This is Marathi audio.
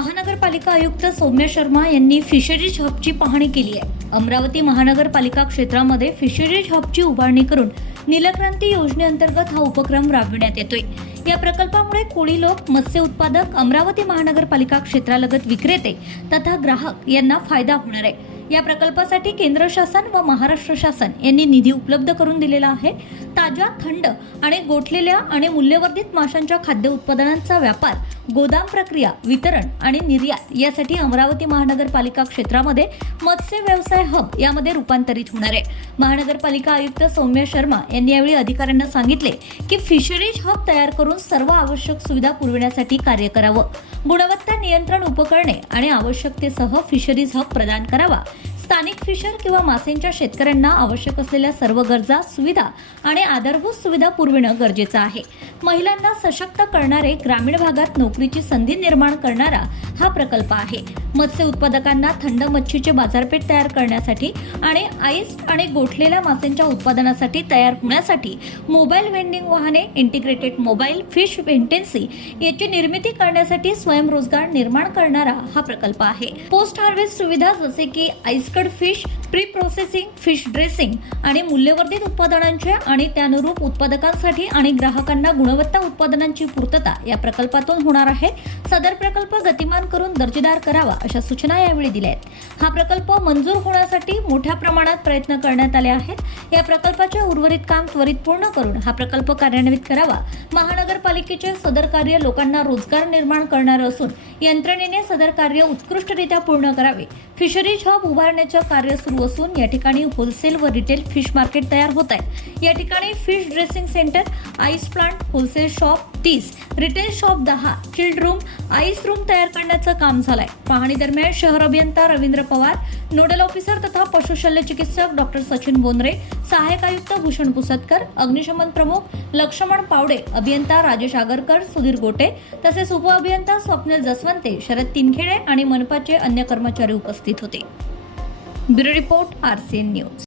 महानगरपालिका आयुक्त सौम्य शर्मा यांनी फिशरीज हबची पाहणी केली आहे. अमरावती महानगरपालिका क्षेत्रामध्ये फिशरीज हबची उभारणी करून नीलक्रांती योजनेअंतर्गत हा उपक्रम राबविण्यात येतोय. या प्रकल्पामुळे कोळी लोक मत्स्य उत्पादक अमरावती महानगरपालिका क्षेत्रालगत विक्रेते तथा ग्राहक यांना फायदा होणार आहे. या प्रकल्पासाठी केंद्र शासन व महाराष्ट्र शासन यांनी निधी उपलब्ध करून दिलेला आहे. ताज्या थंड आणि गोठलेल्या आणि मूल्यवर्धित माशांच्या खाद्य उत्पादनांचा व्यापार गोदाम प्रक्रिया वितरण आणि निर्यात यासाठी अमरावती महानगरपालिका क्षेत्रामध्ये मत्स्य व्यवसाय हब यामध्ये रूपांतरित होणार आहे. महानगरपालिका आयुक्त सौम्य शर्मा यांनी यावेळी अधिकाऱ्यांना सांगितले की फिशरीज हब तयार करून सर्व आवश्यक सुविधा पुरविण्यासाठी कार्य करावं. गुणवत्ता नियंत्रण उपकरणे आणि आवश्यकतेसह फिशरीज हब प्रदान करावा. स्थानिक फिशर किंवा मासेंच्या शेतकऱ्यांना आवश्यक असलेल्या सर्व गरजा सुविधा आणि आधारभूत सुविधा पुरविणं गरजेचं आहे. महिलांना सशक्त करणारे ग्रामीण भागात नोकरीची संधी निर्माण करणारा हा प्रकल्प आहे. मत्स्य उत्पादकांना थंड मच्छीचे बाजारपेठ तयार करण्यासाठी आणि आईस आणि गोठलेल्या मासेंच्या उत्पादनासाठी तयार होण्यासाठी मोबाईल वेंडिंग वाहने इंटिग्रेटेड मोबाईल फिश वेंटेन्सी याची निर्मिती करण्यासाठी स्वयंरोजगार निर्माण करणारा हा प्रकल्प आहे. पोस्ट हार्वेस्ट सुविधा जसे की ice fish pre processing fish dressing आणि मूल्यवर्धित उत्पादनांचे आणि त्यानुरूप उत्पादकांसाठी आणि ग्राहकांना गुणवत्ता उत्पादनांची पूर्तता या प्रकल्पातून होणार आहे. सदर प्रकल्प गतिमान करून दर्जेदार करावा अशा सूचना यावेळी दिल्या आहेत. हा प्रकल्प मंजूर होण्यासाठी मोठ्या प्रमाणात प्रयत्न करण्यात आले आहेत. या प्रकल्पाचे उर्वरित काम त्वरित पूर्ण करून हा प्रकल्प कार्यान्वित करावा. महानगरपालिकेचे सदर कार्य लोकांना रोजगार निर्माण करणारं असून यंत्रणेने सदर कार्य उत्कृष्टरित्या पूर्ण करावे. फिशरीज हब उभारण्याचं कार्य सुरू असून या ठिकाणी होलसेल व रिटेल फिश मार्केट तयार होत आहे. या ठिकाणी fish dressing centre ice plant wholesale shop तीस रिटेल शॉप दहा चिल्ड रूम आईस रूम तयार करण्याचं काम झालंय. पाहणी दरम्यान शहर अभियंता रवींद्र पवार नोडल ऑफिसर तथा पशुशल्य चिकित्सक डॉक्टर सचिन बोंद्रे सहाय्यक आयुक्त भूषण पुसतकर अग्निशमन प्रमुख लक्ष्मण पावडे अभियंता राजेश आगरकर सुधीर गोटे तसेच उपअभियंता स्वप्नील जसवंते शरद तिनखेडे आणि मनपाचे अन्य कर्मचारी उपस्थित होते. Bureau report R C N news